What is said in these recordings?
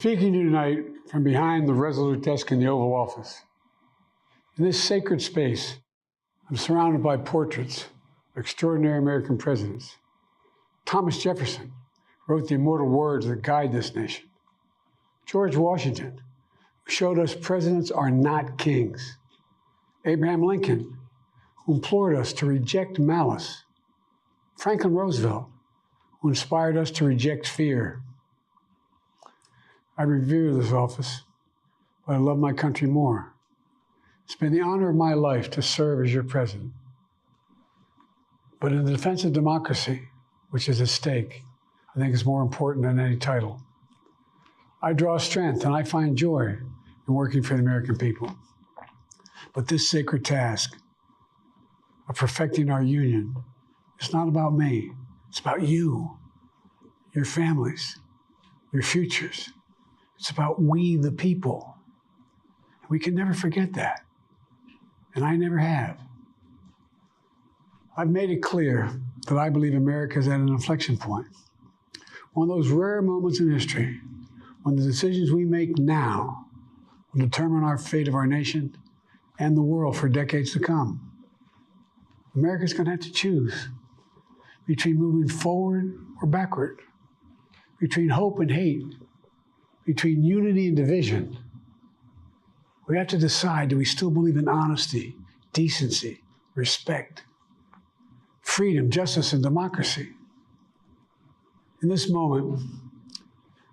Speaking to you tonight from behind the resolute desk in the Oval Office. In this sacred space, I'm surrounded by portraits of extraordinary American presidents. Thomas Jefferson wrote the immortal words that guide this nation. George Washington, who showed us presidents are not kings. Abraham Lincoln, who implored us to reject malice. Franklin Roosevelt, who inspired us to reject fear. I revere this office, but I love my country more. It's been the honor of my life to serve as your president. But in the defense of democracy, which is at stake, I think is more important than any title. I draw strength and I find joy in working for the American people. But this sacred task of perfecting our union is not about me. It's about you, your families, your futures. It's about we, the people. We can never forget that. And I never have. I've made it clear that I believe America is at an inflection point. One of those rare moments in history when the decisions we make now will determine our fate of our nation and the world for decades to come. America's going to have to choose between moving forward or backward, between hope and hate, between unity and division. We have to decide, do we still believe in honesty, decency, respect, freedom, justice, and democracy? In this moment,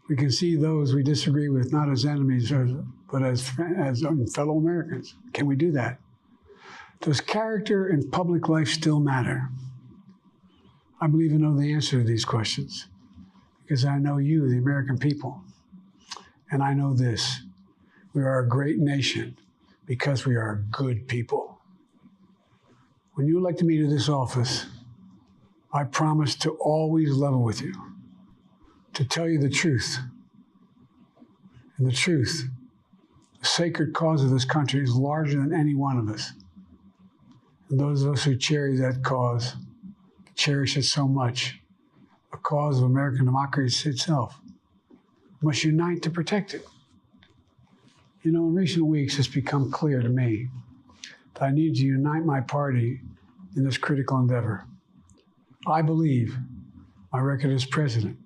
we can see those we disagree with not as enemies, but as fellow Americans. Can we do that? Does character in public life still matter? I believe I know the answer to these questions because I know you, the American people. And I know this, we are a great nation because we are good people. When you elected me to this office, I promised to always level with you, to tell you the truth. And the truth, the sacred cause of this country is larger than any one of us. And those of us who cherish that cause, cherish it so much, the cause of American democracy itself, must unite to protect it. You know, in recent weeks, it's become clear to me that I need to unite my party in this critical endeavor. I believe my record as president,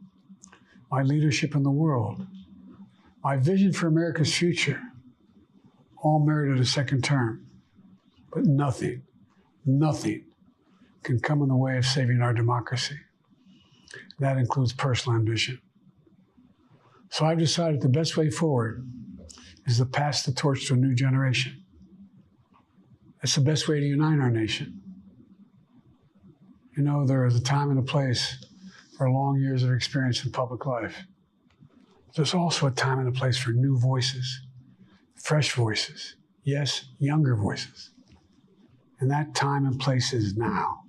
my leadership in the world, my vision for America's future, all merited a second term. But nothing can come in the way of saving our democracy. That includes personal ambition. So I've decided the best way forward is to pass the torch to a new generation. That's the best way to unite our nation. You know, there is a time and a place for long years of experience in public life. There's also a time and a place for new voices, fresh voices, yes, younger voices. And that time and place is now.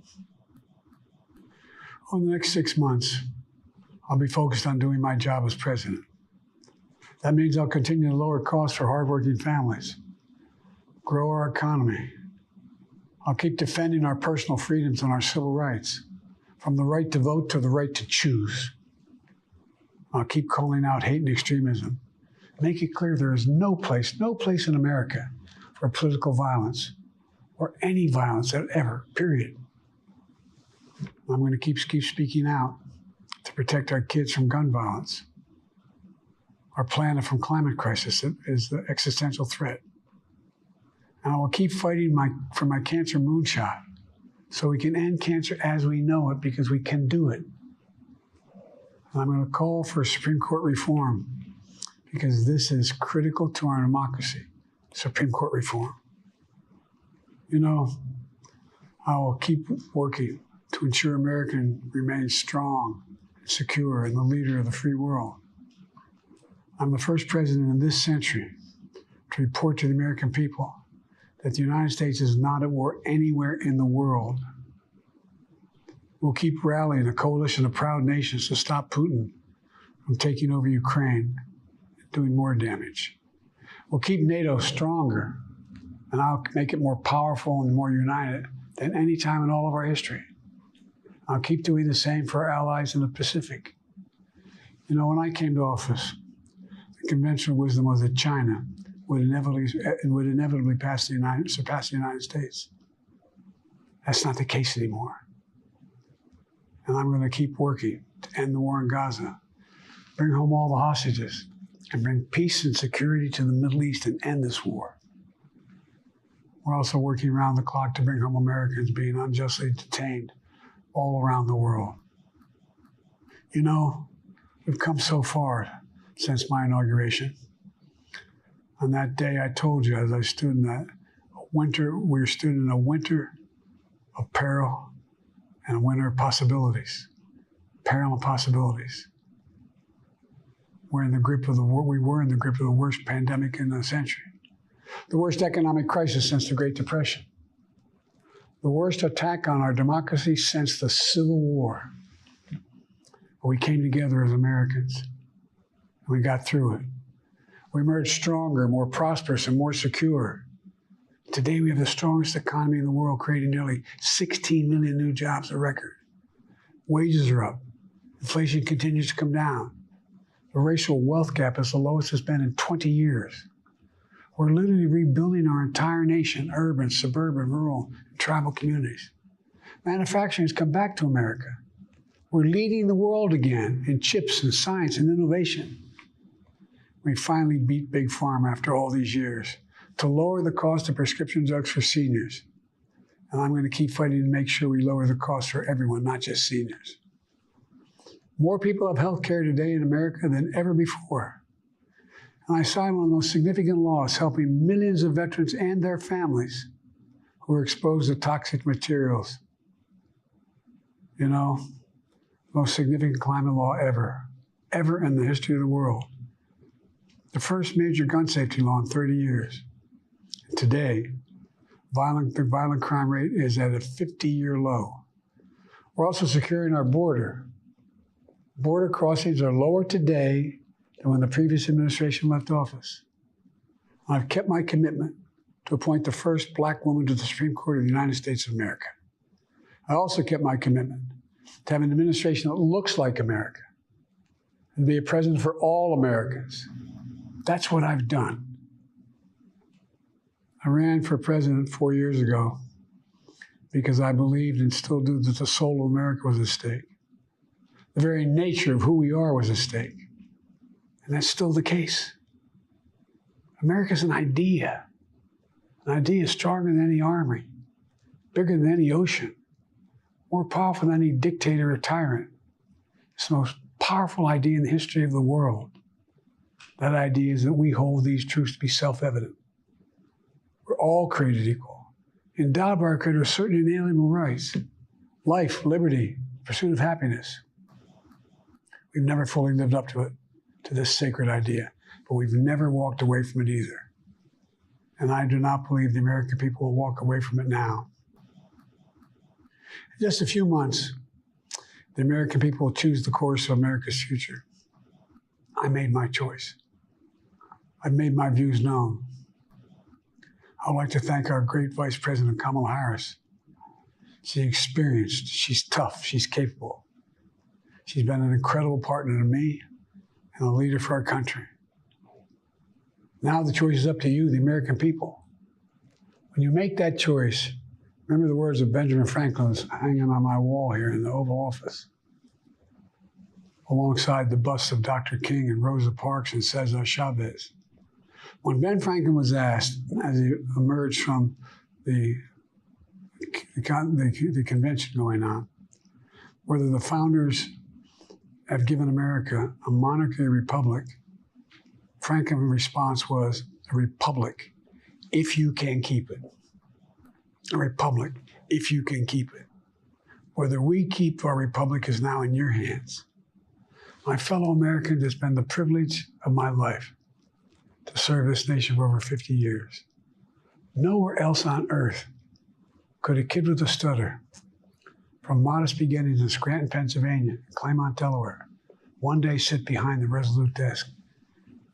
Over the next 6 months, I'll be focused on doing my job as president. That means I'll continue to lower costs for hardworking families, grow our economy. I'll keep defending our personal freedoms and our civil rights, from the right to vote to the right to choose. I'll keep calling out hate and extremism. Make it clear there is no place in America for political violence or any violence ever, period. I'm going to keep speaking out to protect our kids from gun violence. Our planet from climate crisis is the existential threat. And I will keep fighting for my cancer moonshot so we can end cancer as we know it, because we can do it. And I'm going to call for Supreme Court reform because this is critical to our democracy, Supreme Court reform. You know, I will keep working to ensure America remains strong, secure, and the leader of the free world. I'm the first president in this century to report to the American people that the United States is not at war anywhere in the world. We'll keep rallying a coalition of proud nations to stop Putin from taking over Ukraine and doing more damage. We'll keep NATO stronger, and I'll make it more powerful and more united than any time in all of our history. I'll keep doing the same for our allies in the Pacific. You know, when I came to office, the conventional wisdom was that China would inevitably surpass the United States. That's not the case anymore. And I'm going to keep working to end the war in Gaza, bring home all the hostages, and bring peace and security to the Middle East and end this war. We're also working around the clock to bring home Americans being unjustly detained all around the world. You know, we've come so far since my inauguration. On that day, I told you, as I stood in that winter, we stood in a winter of peril and a winter of possibilities. Peril and possibilities. We were in the grip of the worst pandemic in the century, the worst economic crisis since the Great Depression, the worst attack on our democracy since the Civil War. But we came together as Americans, and we got through it. We emerged stronger, more prosperous, and more secure. Today, we have the strongest economy in the world, creating nearly 16 million new jobs, a record. Wages are up. Inflation continues to come down. The racial wealth gap is the lowest it's been in 20 years. We're literally rebuilding our entire nation, urban, suburban, rural, and tribal communities. Manufacturing has come back to America. We're leading the world again in chips and science and innovation. We finally beat Big Pharma after all these years to lower the cost of prescription drugs for seniors. And I'm going to keep fighting to make sure we lower the cost for everyone, not just seniors. More people have health care today in America than ever before. And I signed one of the most significant laws helping millions of veterans and their families who are exposed to toxic materials. You know, most significant climate law ever in the history of the world. The first major gun safety law in 30 years. And today, the violent crime rate is at a 50-year low. We're also securing our border. Border crossings are lower today than when the previous administration left office. I've kept my commitment to appoint the first Black woman to the Supreme Court of the United States of America. I also kept my commitment to have an administration that looks like America and be a president for all Americans. That's what I've done. I ran for president 4 years ago because I believed and still do that the soul of America was at stake. The very nature of who we are was at stake. And that's still the case. America's an idea. An idea stronger than any army, bigger than any ocean, more powerful than any dictator or tyrant. It's the most powerful idea in the history of the world. That idea is that we hold these truths to be self-evident. We're all created equal, endowed by our Creator with certain inalienable rights: life, liberty, pursuit of happiness. We've never fully lived up to it, to this sacred idea, but we've never walked away from it either. And I do not believe the American people will walk away from it now. In just a few months, the American people will choose the course of America's future. I made my choice. I've made my views known. I'd like to thank our great Vice President, Kamala Harris. She's experienced, she's tough, she's capable. She's been an incredible partner to me and a leader for our country. Now the choice is up to you, the American people. When you make that choice, remember the words of Benjamin Franklin hanging on my wall here in the Oval Office, alongside the busts of Dr. King and Rosa Parks and Cesar Chavez. When Ben Franklin was asked, as he emerged from the convention going on, whether the founders have given America a monarchy or republic, Franklin's response was, a republic, if you can keep it. A republic, if you can keep it. Whether we keep our republic is now in your hands. My fellow Americans, it's been the privilege of my life to serve this nation for over 50 years. Nowhere else on earth could a kid with a stutter, from modest beginnings in Scranton, Pennsylvania, and Claymont, Delaware, one day sit behind the resolute desk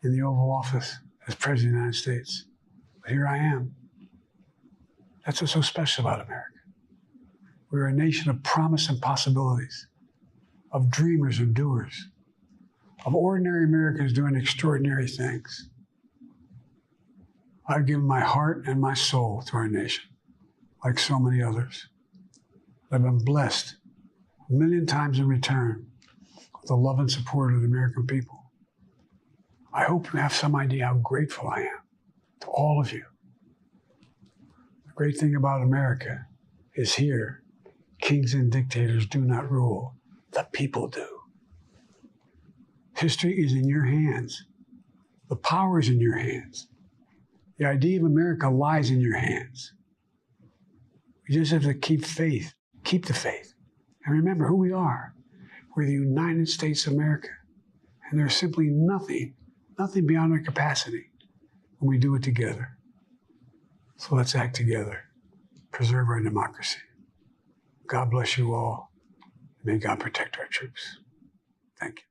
in the Oval Office as President of the United States. But here I am. That's what's so special about America. We're a nation of promise and possibilities, of dreamers and doers, of ordinary Americans doing extraordinary things. I've given my heart and my soul to our nation, like so many others. I've been blessed a million times in return with the love and support of the American people. I hope you have some idea how grateful I am to all of you. The great thing about America is here, kings and dictators do not rule, the people do. History is in your hands. The power is in your hands. The idea of America lies in your hands. You just have to keep faith, keep the faith, and remember who we are. We're the United States of America, and there's simply nothing beyond our capacity when we do it together. So let's act together, preserve our democracy. God bless you all. May God protect our troops. Thank you.